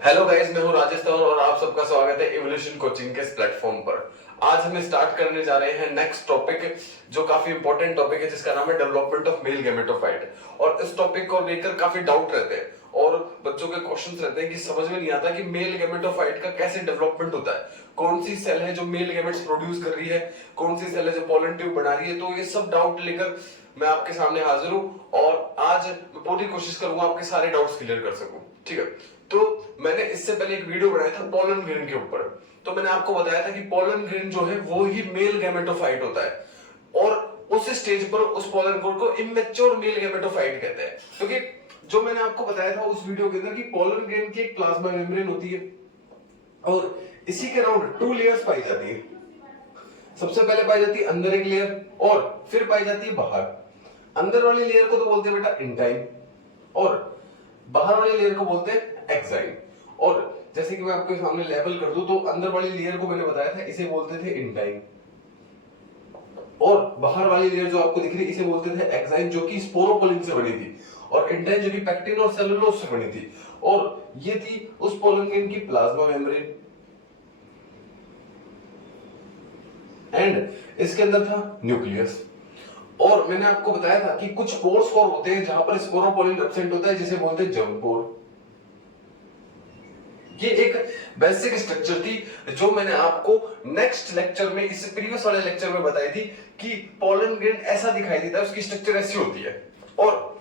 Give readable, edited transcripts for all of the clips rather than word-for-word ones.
Hello guys, मैं हूं राजेश तंवर और आप सबका स्वागत है इवोल्यूशन कोचिंग के इस प्लेटफॉर्म पर। आज हम स्टार्ट करने जा रहे हैं नेक्स्ट टॉपिक, जो काफी इंपॉर्टेंट टॉपिक है, जिसका नाम है डेवलपमेंट ऑफ मेल गैमेटोफाइट। और इस टॉपिक को लेकर काफी डाउट रहते हैं और बच्चों के क्वेश्चंस रहते हैं कि समझ में नहीं आता कि मेल गैमेटोफाइट का कैसे डेवलपमेंट होता है, कौन सी सेल है जो मेल गैमेट्स प्रोड्यूस कर रही है, कौन सी सेल है जो पोलन ट्यूब बना रही है। तो ये सब डाउट लेकर मैं आपके सामने हाजिर हूं और आज मैं पूरी कोशिश करूंगा आपके सारे डाउट्स क्लियर कर सकूं। ठीक है, तो मैंने इससे पहले एक वीडियो बनाया था पोलन ग्रेन के ऊपर। तो मैंने आपको बताया था कि पोलन ग्रेन जो है वो ही मेल गैमेटोफाइट होता है और उस स्टेज पर उस पोलन ग्रेन को इमेच्योर मेल गैमेटोफाइट कहते हैं। क्योंकि जो मैंने आपको बताया था उस वीडियो के अंदर कि पोलन ग्रेन की एक प्लाज्मा मेम्ब्रेन होती है और इसी के अराउंड 2 लेयर्स पाई जाती है। सबसे पहले पाई जाती है अंदर एक लेयर और फिर पाई जाती है बाहर। अंदर वाली लेयर को तो बोलते हैं बेटा इंटाइन और बाहर वाली लेयर को बोलते हैं एक्साइन। और जैसे कि मैं आपके सामने लेबल कर दूं तो अंदर वाली लेयर को मैंने बताया था इसे बोलते थे इंटाइन और बाहर वाली लेयर जो आपको दिख रही है इसे बोलते थे एक्साइन, जो कि स्पोरोपोलिन से बनी थी, और इंटाइन जो कि पैक्टिन और सेलुलोज से बनी थी। और ये थी उस पोलन ग्रेन की प्लाज्मा मेम्ब्रेन एंड इसके अंदर था न्यूक्लियस। और मैंने आपको बताया था कि कुछ पोर्स और होते हैं जहां पर स्पोरोपोलिन एब्सेंट होता है, जिसे बोलते हैं जर्म पोर। ये एक बेसिक स्ट्रक्चर थी जो मैंने आपको नेक्स्ट लेक्चर में, इससे प्रीवियस वाले लेक्चर में बताई थी कि पोलन ग्रेन ऐसा दिखाई देता है, उसकी स्ट्रक्चर ऐसी होती है। और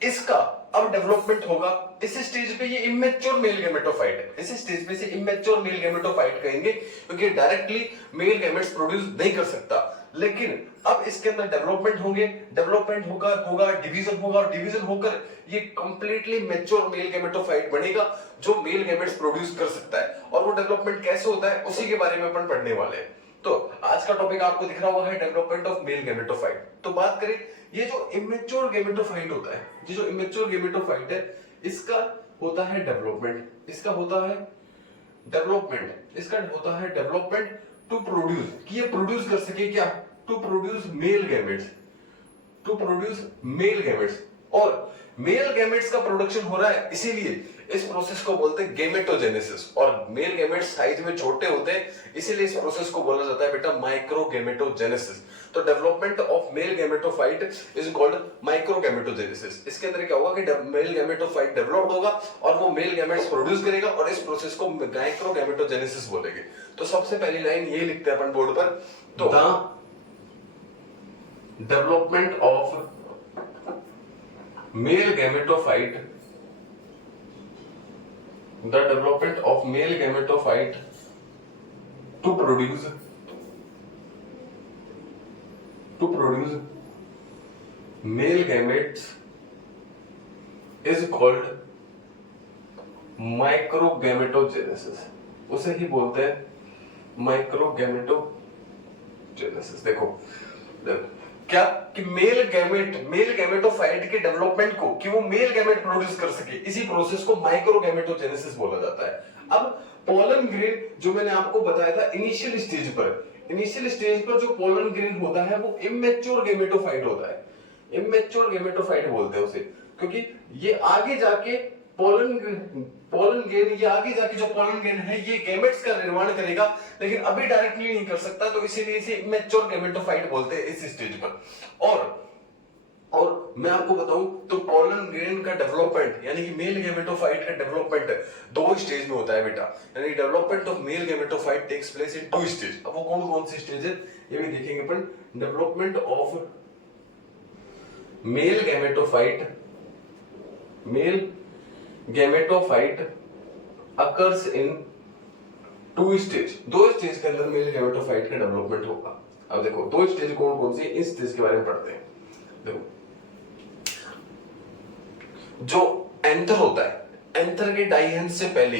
इसका अब डेवलपमेंट होगा। इस स्टेज पे ये इमेच्योर मेल गैमेटोफाइट है, इस स्टेज पे से इमेच्योर मेल गैमेटोफाइट कहेंगे क्योंकि डायरेक्टली मेल गैमेट्स प्रोड्यूस नहीं कर सकता। लेकिन अब इसके अंदर डेवलपमेंट होंगे, डेवलपमेंट होगा डिवीजन होगा और डिवीजन होकर ये कंप्लीटली मैच्योर मेल गैमेटोफाइट बनेगा जो मेल गैमेट्स प्रोड्यूस कर सकता है। और वो डेवलपमेंट कैसे होता है उसी के बारे में अपन पढ़ने वाले हैं। तो आज का टॉपिक आपको दिख रहा हुआ है डेवलपमेंट ऑफ मेल गैमेटोफाइट। तो बात करें, ये जो इमेच्योर गैमेटोफाइट होता है, ये जो इमेच्योर गैमेटोफाइट है, इसका होता है डेवलपमेंट, इसका होता है डेवलपमेंट, इसका होता है डेवलपमेंट टू प्रोड्यूस, कि ये प्रोड्यूस कर सके क्या, to produce male gametes, to produce male gametes. और मेल गैमेट्स का प्रोडक्शन हो रहा है, इसीलिए इस प्रोसेस को बोलते हैं गैमेटोजेनेसिस। और मेल गैमेट्स साइज में छोटे होते हैं, इसीलिए इस प्रोसेस को बोला जाता है बेटा माइक्रोगैमेटोजेनेसिस। तो development of male gametophyte is called microgametogenesis. इसके अंदर क्या होगा कि मेल गैमेटोफाइट डेवलप्ड होगा और वो मेल गैमेट्स प्रोड्यूस करेगा और इस प्रोसेस को माइक्रोगैमेटोजेनेसिस बोलेंगे। तो सबसे पहली लाइन ये लिखते हैं अपन बोर्ड पर, तो development of male gametophyte, the development of male gametophyte to produce male gametes is called microgametogenesis। उसे ही बोलते हैं माइक्रोगैमेटोजेनेसिस। देखो क्या कि मेल गैमेटोफाइट के डेवलपमेंट को, कि वो मेल गैमेट प्रोड्यूस कर सके, इसी प्रोसेस को माइक्रोगैमेटोजेनेसिस बोला जाता है। अब पोलन ग्रेन जो मैंने आपको बताया था इनिशियल स्टेज पर जो पोलन ग्रेन होता है वो इमेच्योर गैमेटोफाइट होता है, इमेच्योर गैमेटोफाइट बोलते हैं उसे, क्योंकि ये आगे जाके पोलन ग्रेन ये आगे जाके जो पोलन ग्रेन है ये गैमेट्स का निर्माण करेगा, लेकिन अभी डायरेक्टली नहीं कर सकता, तो इसीलिए इसे इमेच्योर गैमेटोफाइट बोलते हैं इस स्टेज पर। और मैं आपको बताऊं तो पोलन ग्रेन का डेवलपमेंट यानी कि मेल गैमेटोफाइट का डेवलपमेंट 2 स्टेज में होता है बेटा, यानी development of male gametophyte takes place in 2 stage. अब वो कौन कौन से स्टेज है ये भी देखेंगे अपन। Development of male gametophyte occurs in 2 stage. 2 stage के अंदर मेल गैमेटोफाइट का डेवलपमेंट होगा। अब देखो 2 स्टेज कौन कौन सी है, इस स्टेज के बारे में पढ़ते हैं। देखो जो एंथर होता है, एंथर के डाइहेंस से पहले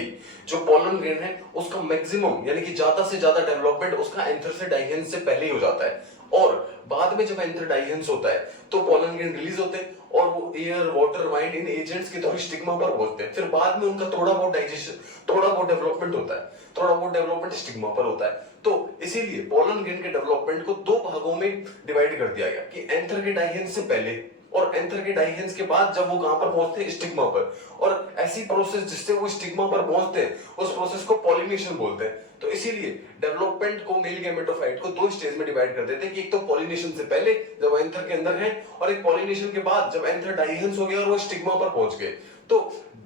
जो पोलन ग्रेन है उसका मैक्सिमम यानी कि ज्यादा से ज्यादा डेवलपमेंट उसका एंथर से डाइहेंस से पहले ही हो जाता है। और बाद में जब एंथर डाइहेंस होता है तो पोलन ग्रेन रिलीज होते हैं और वो एयर वाटर वाइंड इन एजेंट्स के थ्रू स्टिग्मा पर बोलते हैं। फिर बाद में उनका थोड़ा बहुत डाइजेशन, थोड़ा बहुत डेवलपमेंट होता है, थोड़ा बहुत डेवलपमेंट स्टिग्मा पर होता है। तो इसीलिए पोलन ग्रेन के डेवलपमेंट को 2 भागों में डिवाइड कर दिया गया कि एंथर के डाइहेंस से पहले और एंथर के डाइहेंस के बाद जब वो कहां पर पहुंचते हैं, स्टिग्मा पर, और ऐसी प्रोसेस जिससे वो स्टिग्मा पर पहुंचते हैं उस प्रोसेस को पॉलिनेशन बोलते हैं। तो इसीलिए डेवलपमेंट को मेल गैमेटोफाइट को दो स्टेज में डिवाइड कर देते हैं कि एक तो पॉलिनेशन से पहले जब एंथर के अंदर है, और एक पॉलिनेशन के बाद जब एंथर डाइहेंस हो गया और वो स्टिग्मा पर पहुंच गए। तो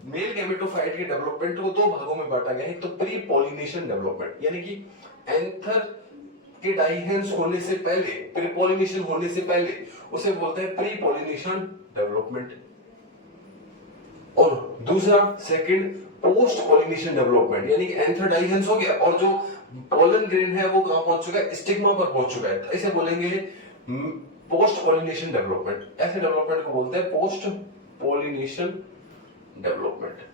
मेल गैमेटोफाइट के डेवलपमेंट को दो भागों में बांटा गया है। एक तो प्री पॉलिनेशन डेवलपमेंट, यानी कि एंथर के डाइहेंस होने से पहले, प्री पॉलिनेशन होने से पहले उसे बोलते हैं प्री पॉलिनेशन डेवलपमेंट। और दूसरा सेकंड पोस्ट पॉलिनेशन डेवलपमेंट, यानी कि एंथर डाइहेंस हो गया और जो पोलन ग्रेन है वो कहां पहुंच चुका है, स्टिग्मा पर पहुंच चुका है, तो इसे बोलेंगे पोस्ट पॉलिनेशन डेवलपमेंट। ऐसे डेवलपमेंट को बोलते हैं पोस्ट पॉलिनेशन डेवलपमेंट।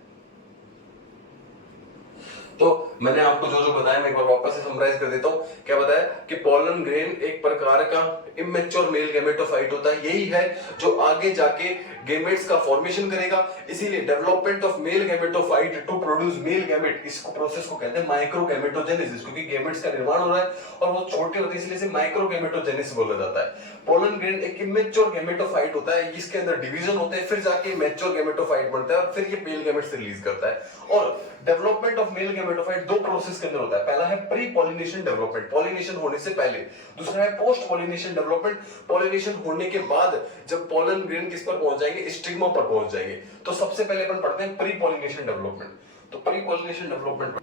तो मैंने आपको जो जो बताया मैं एक बार वापस से समराइज कर देता हूं। क्या बताया कि पोलन ग्रेन एक प्रकार का इमेच्योर मेल गैमेटोफाइट होता है, यही है जो आगे जाके गैमेट्स का फॉर्मेशन करेगा। इसीलिए development of male gametophyte to produce male gamete, इस प्रोसेस को कहते हैं माइक्रो गैमेटोजेनेसिस, क्योंकि गैमेट्स का निर्माण हो रहा है और वो छोटे होते हैं इसलिए इसे माइक्रो गैमेटोजेनेसिस बोला जाता है। पोलन ग्रेन एक इमेच्योर गैमेटोफाइट होता है, इसके अंदर डिवीजन होते हैं, फिर जाके मैच्योर गैमेटोफाइट बनता है और फिर ये मेल गैमेट से रिलीज करता है। और डेवलपमेंट ऑफ मेल गैमेटोफाइट दो प्रोसेस के अंदर होता है। पहला है प्री पॉलिनेशन डेवलपमेंट, पॉलिनेशन होने से पहले। दूसरा है पोस्ट पॉलिनेशन डेवलपमेंट, पॉलिनेशन होने के बाद जब पोलन ग्रेन किस पर पहुंच जाएंगे, स्टिग्मा पर पहुंच जाएंगे। तो सबसे पहले अपन पढ़ते हैं प्री पॉलिनेशन डेवलपमेंट। तो प्री पॉलिनेशन डेवलपमेंट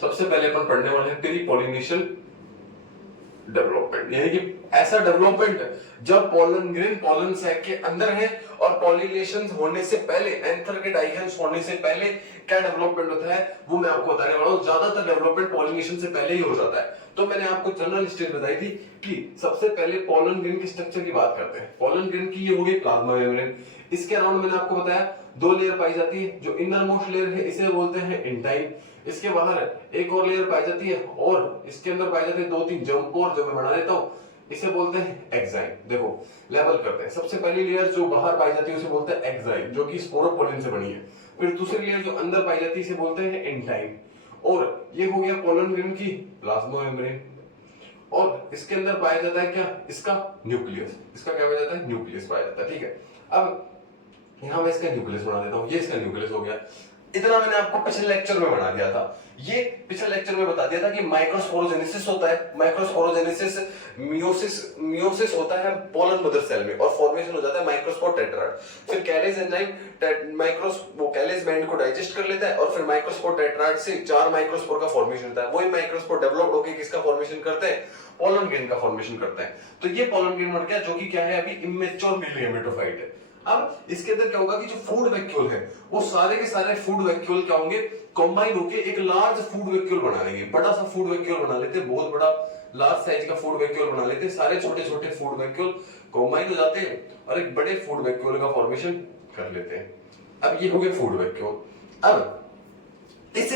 सबसे पहले अपन पढ़ने वाले हैं प्री पॉलिनेशन डेवलपमेंट, यानी कि ऐसा डेवलपमेंट जब पोलन ग्रेन पोलन सैक के अंदर है और पॉलिनेशन होने से पहले, एंथर के डाइहेंस होने से पहले क्या डेवलपमेंट होता है वो मैं आपको बताने वाला हूं। ज्यादातर डेवलपमेंट पॉलिनेशन से पहले ही हो जाता है। तो मैंने आपको जनरल स्टेज बताई थी कि सबसे पहले पोलन ग्रेन के स्ट्रक्चर की बात करते हैं। पोलन ग्रेन की ये हो गई प्लाज्मा मेम्ब्रेन, इसके अराउंड मैंने आपको बताया दो लेयर पाई जाती है। जो इनर मोस्ट लेयर है इसे बोलते हैं इंटाइन, इसके बाहर एक और लेयर पाई जाती है और इसके अंदर पाई जाती है दो तीन जम्पोर, जो मैं बना देता हूं, इसे बोलते हैं एक्साइन। देखो लेवल करते हैं। सबसे पहली लेयर जो बाहर पाई जाती है उसे बोलते हैं एक्साइन, जो कि स्पोरोपोलिन से बनी है। फिर दूसरी लेयर जो अंदर पाई जाती है इसे बोलते हैं इंटाइन। और ये हो गया पोलन ग्रेन की प्लाज्मा मेम्ब्रेन। और इसके अंदर पाया जाता है क्या, इसका न्यूक्लियस। इसका क्या पाया जाता है, न्यूक्लियस पाया जाता है। ठीक है, अब यहां मैं इसका न्यूक्लियस बना देता हूं। ये इसका न्यूक्लियस हो गया। इतना मैंने आपको पिछले लेक्चर में बना दिया था। ये पिछले लेक्चर में बता दिया था कि माइक्रोस्पोरोजेनेसिस होता है। माइक्रोस्पोरोजेनेसिस मियोसिस होता है पोलन मदर सेल में और फॉर्मेशन हो जाता है माइक्रोस्पोर टेट्राड। फिर कैलेज एंजाइम वो कैलेज बैंड को डाइजेस्ट कर लेता है और फिर माइक्रोस्पोर टेट्राड से 4 माइक्रोस्पोर का फॉर्मेशन होता है। वही माइक्रोस्पोर डेवलप होकर किसका फॉर्मेशन करते हैं, पोलन ग्रेन का फॉर्मेशन करते हैं। तो ये पोलन ग्रेन बन गया, जो कि क्या है, अभी इमेच्योर मेल गैमेटोफाइट है। अब इसके अंदर क्या होगा कि जो फूड वैक्यूल है वो सारे के सारे फूड वैक्यूल क्या होंगे, कंबाइन होके एक लार्ज फूड वैक्यूल बना लेंगे। बड़ा सा फूड वैक्यूल बना लेते, बहुत बड़ा लार्ज साइज का फूड वैक्यूल बना लेते। सारे छोटे छोटे फूड वैक्यूल कंबाइन हो जाते हैं और एक बड़े फूड वैक्यूल का फॉर्मेशन कर लेते हैं। अब ये हो गए फूड वैक्यूल। अब इस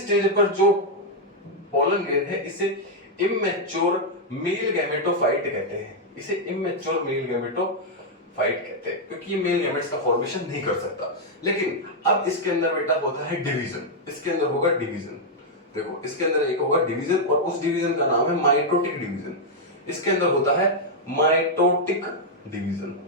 स्टेज पर जो पोलन ग्रेन है इसे इमेच्योर मेल गैमेटोफाइट कहते हैं। इसे इमेच्योर मेल गैमेटोफाइट कहते हैं क्योंकि ये मेल गैमेट्स का फॉर्मेशन नहीं कर सकता। लेकिन अब इसके अंदर बेटा होता है डिवीजन। इसके अंदर होगा डिवीजन। देखो इसके अंदर एक होगा डिवीजन और उस डिवीजन का नाम है माइटोटिक डिवीजन। इसके अंदर होता है माइटोटिक डिवीजन।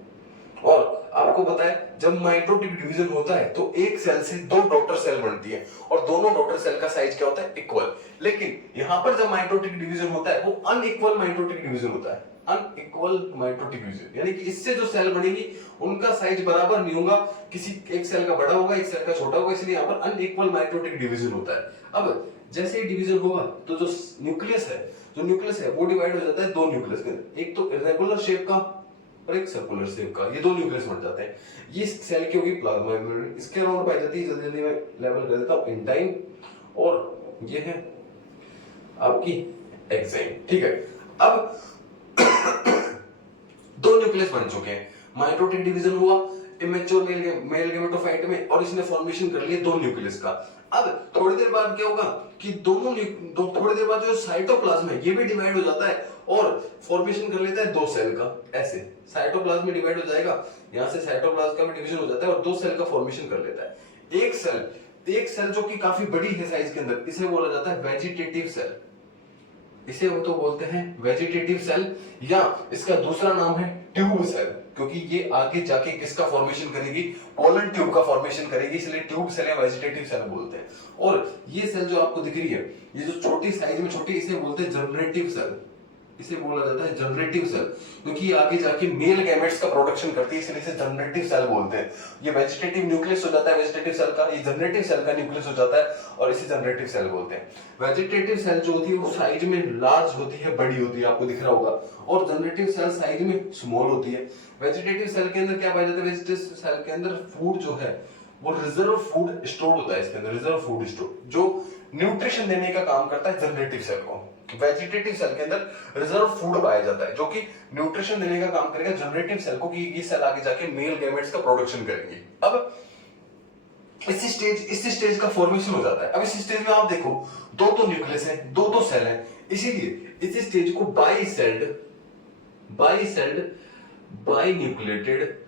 और आपको पता है जब माइटोटिक डिवीजन होता है तो एक सेल से दो डॉटर सेल बनती है और दोनों डॉटर सेल का साइज क्या होता है, इक्वल। लेकिन यहां पर जब माइटोटिक डिवीजन होता है वो अनइक्वल माइटोटिक डिवीजन होता है। अनइक्वल माइटोटिक डिवीजन यानी कि इससे जो सेल बनेगी उनका साइज बराबर नहीं होगा, किसी एक सेल का बड़ा होगा एक सेल का छोटा होगा, इसलिए यहाँ पर अनइक्वल माइटोटिक डिवीजन होता है। अब जैसे ही डिवीजन होगा तो जो न्यूक्लियस है वो डिवाइड हो जाता है दो न्यूक्लियस में, एक तो इरेगुलर शेप का और एक सर्कुलर शेप का। ये दो न्यूक्लियस बन जाते हैं। ये सेल की होगी प्लाज्मा मेम्ब्रेन। इसके अराउंड पाई जाती है, जल्दी जल्दी मैं लेवल कर देता हूं, इंटाइन और ये है आपकी एक्साइन। ठीक है, अब दो न्यूक्लियस बन चुके हैं। माइटोटिक डिवीजन हुआ इमेच्योर मेल गैमेटोफाइट में और इसने फॉर्मेशन कर लिया दो न्यूक्लियस का। अब थोड़ी देर बाद क्या होगा कि थोड़ी देर बाद जो साइटोप्लाज्म है ये भी डिवाइड हो जाता है और फॉर्मेशन कर लेता है दो सेल का। ऐसे साइटोप्लाज्म में डिवाइड हो जाएगा, यहां से साइटोप्लाज्म का भी डिवीजन हो जाता है और दो सेल का फॉर्मेशन कर लेता है। एक सेल जो कि काफी बड़ी है साइज के अंदर, इसे बोला जाता है वेजिटेटिव सेल। इसे वो तो बोलते हैं वेजिटेटिव सेल, या इसका दूसरा नाम है ट्यूब सेल, क्योंकि ये आगे जाके किसका फॉर्मेशन करेगी, पोलन ट्यूब का फॉर्मेशन करेगी, इसलिए ट्यूब सेल या वेजिटेटिव सेल बोलते हैं। और ये सेल जो आपको दिख रही है, ये जो छोटी साइज में छोटी, इसे बोलते हैं जनरेटिव सेल, इसे बोला जाता है जनरेटिव सेल, क्योंकि आगे जाके मेल गैमेट्स का प्रोडक्शन करती है, इसलिए इसे जनरेटिव सेल बोलते हैं। ये वेजिटेटिव न्यूक्लियस हो जाता है वेजिटेटिव सेल का, ये जनरेटिव सेल का न्यूक्लियस हो जाता है और इसे जनरेटिव सेल बोलते हैं। वेजिटेटिव सेल जो होती है वो साइज में लार्ज होती है, बड़ी होती है, आपको दिख रहा होगा, और जनरेटिव सेल साइज में स्मॉल होती है। वेजिटेटिव सेल के अंदर क्या पाया जाता है, वेजिटेटिव सेल के अंदर फूड जो है वो रिजर्व फूड स्टोर होता है, इसके अंदर रिजर्व फूड स्टोर जो न्यूट्रिशन देने का काम करता है जनरेटिव सेल को। वेजिटेटिव सेल के अंदर रिजर्व फूड पाया जाता है जो कि न्यूट्रिशन देने का काम करेगा जनरेटिव सेल को, कि ये सेल आगे जाके मेल गैमेट्स का प्रोडक्शन करेंगे। अब इस स्टेज का फॉर्मेशन हो जाता है। अब इस स्टेज में आप देखो दो न्यूक्लियस है, दो सेल है, इसीलिए इस स्टेज को by sailed by nucleated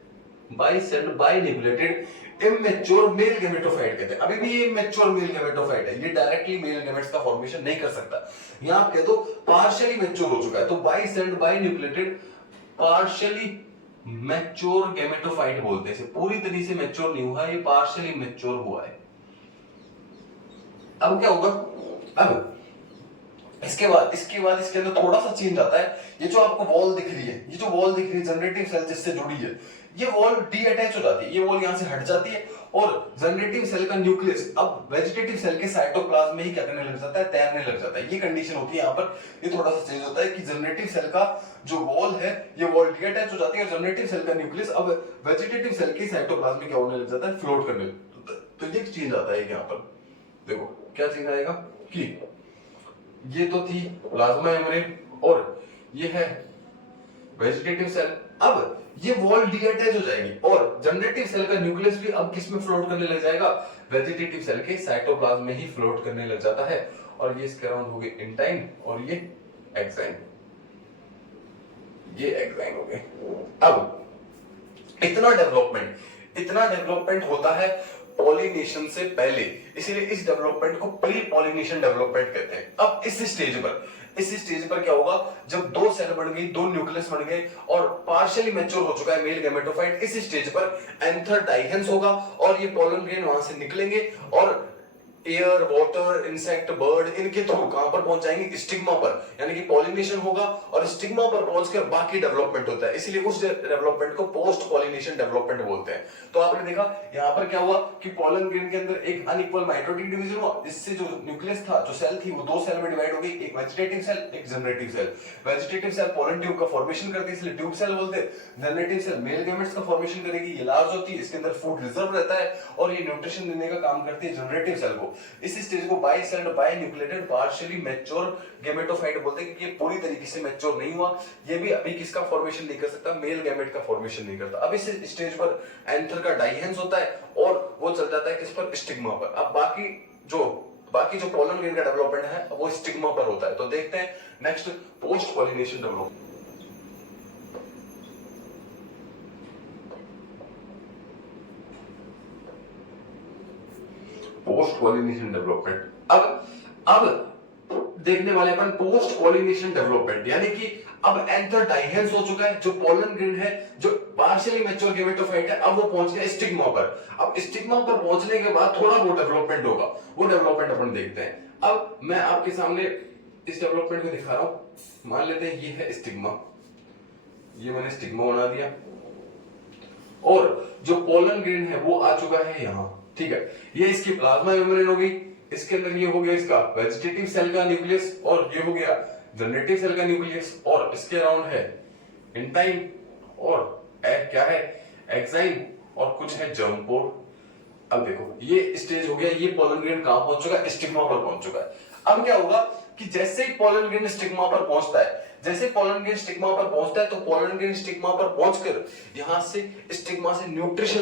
immature male gametophyte कहते हैं। अभी भी ये इमेच्योर मेल गैमेटोफाइट है, ये डायरेक्टली मेल गैमेट्स का फॉर्मेशन नहीं कर सकता। यहां आप कह दो पार्शियली मैच्योर हो चुका है, तो by sailed by nucleated partially mature gametophyte बोलते हैं इसे। पूरी तरीके से मैच्योर नहीं हुआ, ये पार्शियली मैच्योर हुआ है। अब क्या होगा, अब इसके बाद इसके अंदर थोड़ा सा चेंज आता है। ये जो आपको वॉल दिख रही है, ये जो वॉल दिख रही है जनरेटिव सेल जिससे जुड़ी है, ये वॉल डी अटैच हो जाती है, ये वॉल यहां से हट जाती है और जनरेटिव सेल का न्यूक्लियस अब वेजिटेटिव सेल के साइटोप्लाज्म में ही क्या करने लग जाता है, तैरने लग जाता है। ये कंडीशन होती है यहाँ पर, ये थोड़ा सा चेंज होता है कि जनरेटिव सेल का जो वॉल है ये वॉल डी अटैच हो जाती है और जनरेटिव सेल का न्यूक्लियस अब वेजिटेटिव सेल के साइटोप्लाज्म में क्या होने लग जाता है, फ्लोट करने। तो ये चेंज आता है यहाँ पर, देखो क्या चेंज आएगा कि ये तो थी प्लाज्मा मेम्ब्रेन और ये है वेजिटेटिव सेल। अब ये वॉल डी अटैच हो जाएगी और जनरेटिव सेल का न्यूक्लियस भी अब किस में फ्लोट करने लग जाएगा, वेजिटेटिव सेल के साइटोप्लाज्म में ही फ्लोट करने लग जाता है। और ये इसके अराउंड हो गए इंटाइन और ये एक्साइन, ये एक्साइन हो गए। अब इतना डेवलपमेंट होता है पॉलिनेशन से पहले, इसीलिए इस डेवलपमेंट को प्री पॉलिनेशन डेवलपमेंट कहते हैं। अब इस स्टेज पर क्या होगा, जब दो सेल बन गई, दो न्यूक्लियस बन गए और पार्शियली मैच्योर हो चुका है मेल गैमेटोफाइट, इस स्टेज पर एंथर डाइहेंस होगा और ये पोलन ग्रेन वहां से निकलेंगे और एयर, वाटर, इंसेक्ट, बर्ड, इनके थ्रू कहां पर पहुंच जाएंगे, स्टिग्मा पर, यानी कि पॉलिनेशन होगा और स्टिग्मा पर पहुंचकर बाकी डेवलपमेंट होता है, इसलिए उस डेवलपमेंट को पोस्ट पॉलिनेशन डेवलपमेंट बोलते हैं। तो आपने देखा यहां पर क्या हुआ कि पोलन ग्रेन के अंदर एक अनइक्वल माइटोटिक डिवीजन हुआ, इससे जो न्यूक्लियस था, जो सेल थी, वो दो सेल में डिवाइड हो गई, एक वेजिटेटिव सेल, एक generative cell. Vegetative cell pollen tube का फॉर्मेशन करती है, इसलिए ट्यूब सेल बोलते हैं। जनरेटिव सेल मेल गैमेट्स का फॉर्मेशन करेगी, ये लार्ज होती है, इसके अंदर फूड रिजर्व रहता है और ये न्यूट्रिशन देने का काम करती है जनरेटिव सेल को। इस स्टेज को by sailed by nucleated partially mature gametophyte बोलते हैं, क्योंकि ये पूरी तरीके से मैच्योर नहीं हुआ, ये भी अभी किसका फॉर्मेशन नहीं कर सकता, मेल गैमेट का फॉर्मेशन नहीं करता। अब इस स्टेज पर एंथर का डाइहेंस होता है और वो चल जाता है किस पर, स्टिग्मा पर। अब बाकी जो पोलन ग्रेन का डेवलपमेंट है वो स्टिग्मा पर होता है। तो देखते हैं next post pollination development. Post pollination development. अब देखने वाले अपन पोस्ट पॉलिनेशन डेवलपमेंट, यानी कि अब एंथर डाइहेंस हो चुका है, जो पोलन ग्रेन है, जो पार्शियली मैच्योर गैमेटोफाइट है, अब वो पहुंच गया स्टिग्मा पर। अब स्टिग्मा पर पहुंचने के बाद थोड़ा वो डेवलपमेंट होगा, वो डेवलपमेंट अपन देखते हैं। अब मैं आपके सामने इस डेवलपमेंट को दिखा रहा हूं। मान लेते हैं ये है स्टिग्मा, ये मैंने स्टिग्मा बना दिया और जो पोलन ग्रेन है वो आ चुका है यहां, ठीक है। ये इसकी प्लाज्मा मेम्ब्रेन हो गई, इसके अंदर ये हो गया इसका वेजिटेटिव सेल का न्यूक्लियस और ये हो गया जनरेटिव सेल का न्यूक्लियस और इसके अराउंड है इंटाइन और क्या है, एक्साइन और कुछ है जर्म पोर। अब देखो ये स्टेज हो गया, ये पोलन ग्रेन कहां पहुंच चुका है, स्टिग्मा पर पहुंच चुका है। अब क्या होगा कि जैसे ही पोलन ग्रेन स्टिग्मा पर पहुंचता है, जैसे पोलन ग्रेन स्टिग्मा पर पहुंचता है तो पोलन ग्रेन स्टिग्मा पर पहुंचकर यहां से स्टिग्मा से न्यूट्रिशन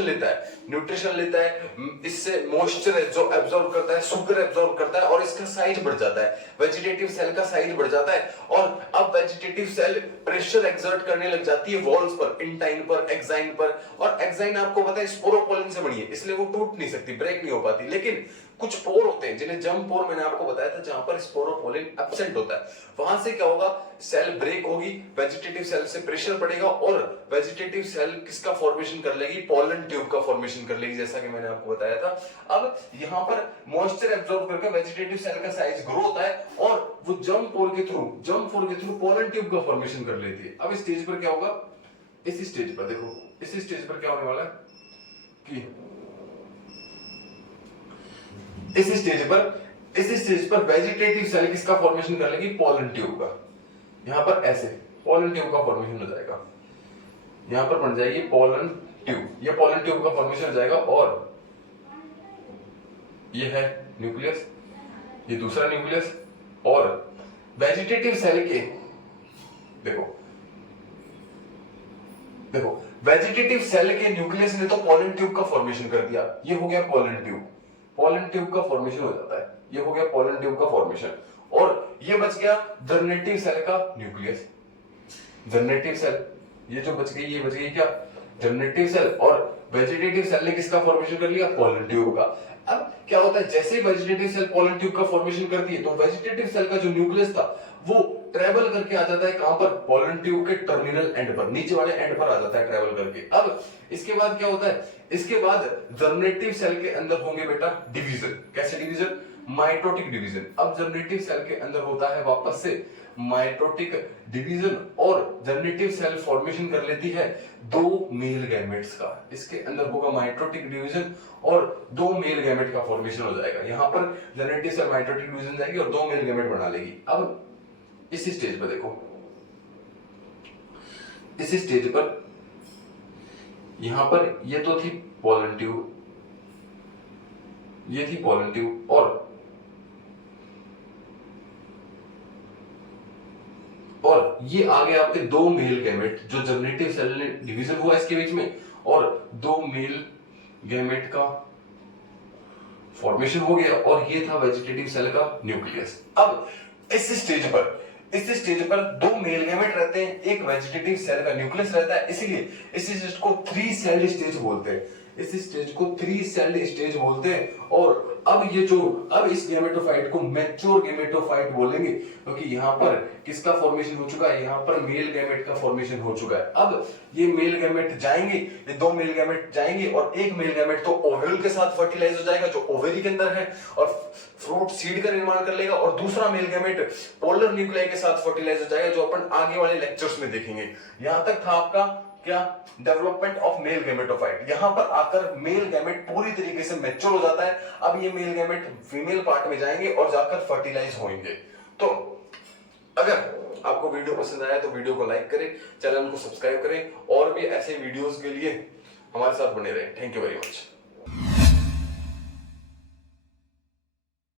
लेता है, इससे मॉइस्चर जो एब्जॉर्ब करता है, शुगर एब्जॉर्ब करता है और इसका साइज बढ़ जाता है, वेजिटेटिव सेल का साइज बढ़ जाता है और अब वेजिटेटिव सेल प्रेशर एक्सर्ट करने लग जाती है वॉल्स पर, इंटाइन पर, एक्साइन पर। और एक्साइन आपको पता है स्पोरोपोलिन से बनी है, इसलिए वो टूट नहीं सकती, ब्रेक नहीं हो पाती। लेकिन कुछ पोर होते हैं जिन्हें जर्म पोर मैंने आपको बताया था, जहां पर स्पोरोपोलिन एब्सेंट होता है, वहां से क्या होगा, सेल ब्रेक होगी, वेजिटेटिव सेल से प्रेशर पड़ेगा और वेजिटेटिव सेल किसका फॉर्मेशन कर लेगी, पोलन ट्यूब का फॉर्मेशन कर लेगी, जैसा कि मैंने आपको बताया था। अब यहां पर मॉइस्चर एब्जॉर्ब करके वेजिटेटिव सेल का साइज ग्रो होता है और वो जर्म पोर के थ्रू पोलन ट्यूब का फॉर्मेशन कर लेती है। अब इस स्टेज पर क्या होगा, इस स्टेज पर देखो, इस स्टेज पर क्या होने वाला है कि इस स्टेज पर वेजिटेटिव सेल किसका फॉर्मेशन कर लेगी, पोलन ट्यूब का। यहां पर ऐसे पोलन ट्यूब का फॉर्मेशन हो जाएगा, यहां पर बन जाएगी पोलन ट्यूब, ये पोलन ट्यूब का फॉर्मेशन हो जाएगा और ये है न्यूक्लियस, ये दूसरा न्यूक्लियस और वेजिटेटिव सेल के देखो वेजिटेटिव सेल के न्यूक्लियस ने तो पोलन ट्यूब का फॉर्मेशन कर दिया, ये हो गया पोलन ट्यूब का फॉर्मेशन हो जाता है, ये हो गया पोलन ट्यूब का फॉर्मेशन और ये बच गया जर्नेटिव सेल का न्यूक्लियस। जर्नेटिव सेल ये जो बच गई, ये बच गई क्या, जर्नेटिव सेल और वेजिटेटिव सेल ने किसका फॉर्मेशन कर लिया, पोलन ट्यूब का। अब क्या होता है, जैसे वेजिटेटिव सेल पोलन ट्यूब का फॉर्मेशन करती है तो वेजिटेटिव सेल का जो न्यूक्लियस था वो ट्रेवल करके आ जाता है कहां पर, पोलन ट्यूब के टर्मिनल एंड पर, नीचे वाले एंड पर आ जाता है ट्रेवल करके। अब इसके बाद क्या होता है, इसके बाद जर्नेटिव सेल के अंदर होंगे बेटा डिवीजन। कैसे डिवीजन, माइटोटिक डिवीजन। अब जर्नेटिव सेल के अंदर होता है वापस से माइटोटिक डिवीजन और जर्नेटिव सेल फॉर्मेशन कर लेती है दो मेल गैमेट्स का। इसके अंदर होगा माइटोटिक डिवीजन और दो मेल गैमेट का फॉर्मेशन हो जाएगा। यहां पर जर्नेटिव सेल माइटोटिक डिवीजन जाएगी और दो मेल गैमेट बना लेगी। अब इस स्टेज पर देखो, इस स्टेज पर यहां पर ये तो थी पोलन ट्यूब, ये थी पोलन ट्यूब और ये आ गए आपके दो मेल गैमेट, जो जर्नेटिव सेल ने डिवीजन हुआ इसके बीच में और दो मेल गैमेट का फॉर्मेशन हो गया और ये था वेजिटेटिव सेल का न्यूक्लियस। अब इस स्टेज पर दो मेल गैमेट रहते हैं, एक वेजिटेटिव सेल का न्यूक्लियस रहता है, इसीलिए इस स्टेज को 3 सेल स्टेज बोलते हैं। इस स्टेज को 3 सेल स्टेज बोलते हैं और अब इस गैमेटोफाइट को मैच्योर गैमेटोफाइट बोलेंगे क्योंकि यहाँ पर किसका फॉर्मेशन हो चुका है, यहाँ पर मेल गैमेट का फॉर्मेशन हो चुका है। अब ये मेल गैमेट जाएंगे, ये दो मेल गैमेट जाएंगे और एक मेल गैमेट तो ओव्यूल के साथ फर्टिलाइज हो जाएगा जो ओवेरी के अंदर है और फ्रूट सीड का निर्माण कर लेगा और दूसरा मेल गैमेट पोलर न्यूक्लियाई के साथ फर्टिलाइज हो जाएगा, जो अपन आगे वाले लेक्चर्स में देखेंगे। यहां तक था आपका क्या, डेवलपमेंट ऑफ मेल गैमेटोफाइट। यहां पर आकर मेल गैमेट पूरी तरीके से मैच्योर हो जाता है। अब ये मेल गैमेट फीमेल पार्ट में जाएंगे और जाकर फर्टिलाइज होंगे। तो अगर आपको वीडियो पसंद आया तो वीडियो को लाइक करें, चैनल को सब्सक्राइब करें और भी ऐसे वीडियोस के लिए हमारे साथ बने रहें। Thank you very much.